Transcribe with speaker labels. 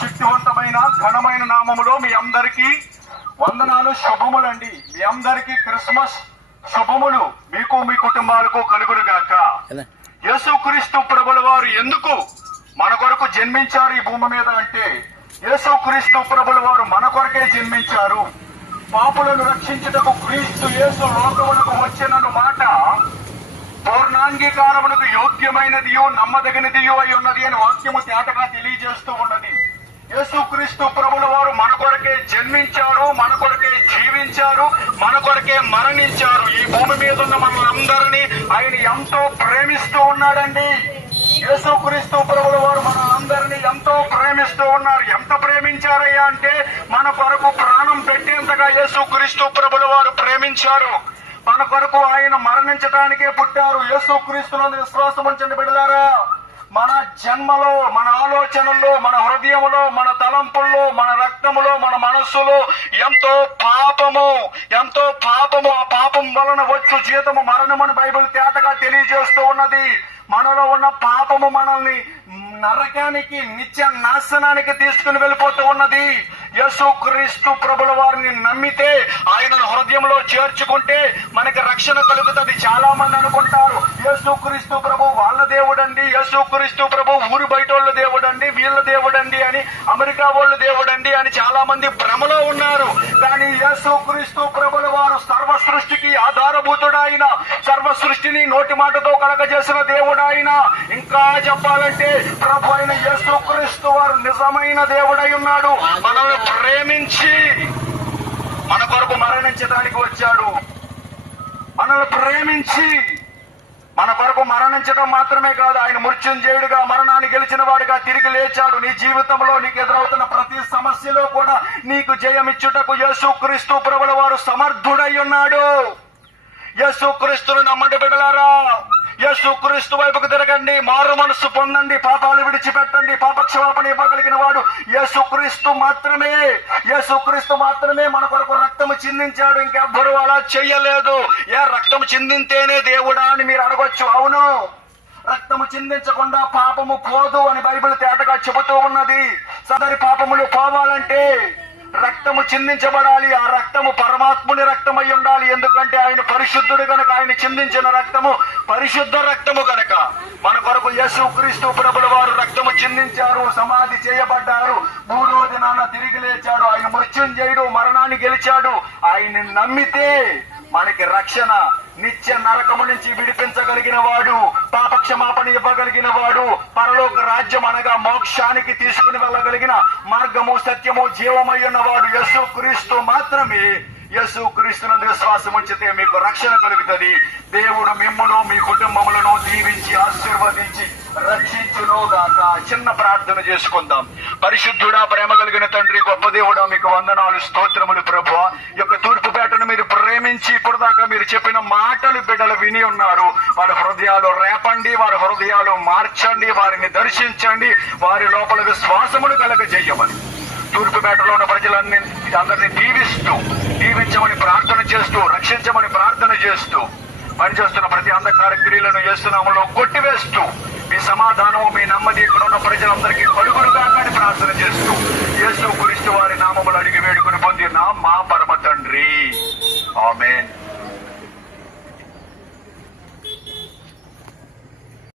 Speaker 1: శక్తివంతమైన ఘనమైన నామములో మీ అందరికీ వందనాలు శుభములండి. మీ అందరికీ క్రిస్మస్ శుభములు మీకు మీ కుటుంబాలకు కలుగును గాక యేసుక్రీస్తు ప్రభుల వారు ఎందుకు మన కొరకు జన్మించారు ఈ భూమి మీద అంటే యేసుక్రీస్తు ప్రభుల వారు మన కొరకే జన్మించారు. పాపులను రక్షించుటకు క్రీస్తు యేసు లోకములకు వచ్చినను మాట పూర్ణాంగీకారమునకు యోగ్యమైనదియో నమ్మదగినదియో అయి ఉన్నది అని వాక్యము తేటగా తెలియజేస్తూ ఉన్నది. యేసుక్రీస్తు ప్రభుల వారు మన కొరకే జన్మించారు మన కొరకే జీవించారు మన కొరకే మరణించారు. ఈ భూమి మీద ఉన్న మనందరినీ ఆయన ఎంతో ప్రేమిస్తూ ఉన్నాడండి. యేసుక్రీస్తు ప్రభుల వారు మన అందరినీ ఎంతో ప్రేమిస్తూ ఉన్నారు. ఎంత ప్రేమించారయ్యా అంటే మన కొరకు ప్రాణం పెట్టేంతగా యేసుక్రీస్తు ప్రభుల వారు ప్రేమించారు. మన కొరకు ఆయన మరణించడానికే పుట్టారు. యేసుక్రీస్తునందు విశ్వాసం ఉంచండి బిడ్డలారా. మన జన్మలో మన ఆలోచనల్లో మన హృదయములో మన తలంపుల్లో మన రక్తములో మన మనస్సులో ఎంతో పాపము ఎంతో పాపము. ఆ పాపం వలన వచ్చు జీతము మరణమని బైబిల్ తేటగా తెలియజేస్తూ ఉన్నది. మనలో ఉన్న పాపము మనల్ని నరకానికి నిత్య నాశనానికి తీసుకుని వెళ్ళిపోతూ ఉన్నది. యేసుక్రీస్తు ప్రభుల వారిని నమ్మితే ఆయనను హృదయంలో చేర్చుకుంటే మనకి రక్షణ కలుగుతుంది. చాలా మంది అనుకుంటారు యేసుక్రీస్తు ప్రభు వాళ్ళ దేవుడండి యేసుక్రీస్తు ప్రభు ఊరు బయట వాళ్ళ దేవుడండి వీళ్ళ దేవుడండి అని అమెరికా వాళ్ళ దేవుడండి అని చాలా మంది భ్రమలో ఉన్నారు. కానీ యేసుక్రీస్తు ప్రభుల వారు సృష్టికి ఆధారభూతుడాయన సర్వ సృష్టిని నోటి మాటతో కలగజేసిన దేవుడాయన ఇంకా చెప్పాలంటే ప్రభు అయిన యేసుక్రీస్తు వారు నిజమైన దేవుడై ఉన్నాడు. మనల్ని ప్రేమించి మన కొరకు మరణించడానికి వచ్చాడు. మనల్ని ప్రేమించి మన కొరకు మరణించడం మాత్రమే కాదు ఆయన మృత్యుంజయుడిగా మరణాన్ని గెలిచిన వాడిగా తిరిగి లేచాడు. నీ జీవితంలో నీకు ఎదురవుతున్న ప్రతి సమస్యలో కూడా నీకు జయమిచ్చుటకు యేసుక్రీస్తు ప్రభుల వారు సమర్థుడై ఉన్నాడు. యేసుక్రీస్తును నమ్మండి బిడలారా యేసుక్రీస్తు వైపుకు తిరగండి మారు మనస్సు పొందండి పాపాలు విడిచిపెట్టండి పాపక్షమాపణ ఇవ్వగలిగిన వాడు యేసుక్రీస్తు మాత్రమే. యేసుక్రీస్తు మాత్రమే మన కొరకు రక్తము చిందించాడు ఇంకెవ్వరూ అలా చెయ్యలేదు. ఏ రక్తము చిందింతేనే దేవుడా అని మీరు అడగొచ్చు. అవును. రక్తము చిందించకుండా పాపము పోదు అని బైబిల్ తేటగా చెబుతూ ఉన్నది. సదరి పాపములు పోవాలంటే రక్తము చిందించబడాలి. ఆ రక్తము పరమాత్ముని రక్తమై ఉండాలి. ఎందుకంటే ఆయన పరిశుద్ధుడు గనక ఆయన చిందించిన రక్తము పరిశుద్ధ రక్తము గనక. మన కొరకు యేసు క్రీస్తు ప్రభుల వారు రక్తము చిందించారు సమాధి చేయబడ్డారు. మూడో దినాన తిరిగి లేచాడు. ఆయన మృత్యుం చేయడు మరణాన్ని గెలిచాడు. ఆయన్ని నమ్మితే మనకి రక్షణ నిత్య నరకము నుంచి విడిపించగలిగిన వాడు పాపక్షమాపణ ఇవ్వగలిగిన వాడు పరలోక రాజ్యం అనగా మోక్షానికి తీసుకుని వెళ్ళగలిగిన మార్గము సత్యము జీవమై ఉన్నవాడు యశు క్రీస్తు మాత్రమే. యశు క్రీస్తునందు విశ్వాసం ఉంచితే మీకు రక్షణ కలుగుతుంది. దేవుడు మిమ్మను మీ కుటుంబములను దీవించి ఆశీర్వదించి రక్షించును గాక. చిన్న ప్రార్థన చేసుకుందాం. పరిశుద్ధుడా ప్రేమ కలిగిన తండ్రి గొప్ప దేవుడా మీకు వందనాలు స్తోత్రములు ప్రభు నుంచి ఇప్పుడు దాకా మీరు చెప్పిన మాటలు బిడ్డలు విని ఉన్నారు. వారి హృదయాలు రేపండి వారి హృదయాలు మార్చండి వారిని దర్శించండి వారి లోపల విశ్వాసమును కలగజేయమని. తూర్పుపేటలో ఉన్న ప్రజలన్నీ అందరినీ దీవిస్తూ దీవించమని ప్రార్థన చేస్తూ రక్షించమని ప్రార్థన చేస్తూ పనిచేస్తున్న ప్రతి అంధకార క్రియలను చేస్తున్నాములో కొట్టివేస్తూ మీ సమాధానము మీ నెమ్మది ఇక్కడ ఉన్న ప్రజలందరికీ పరుగులుగా ప్రార్థన చేస్తూ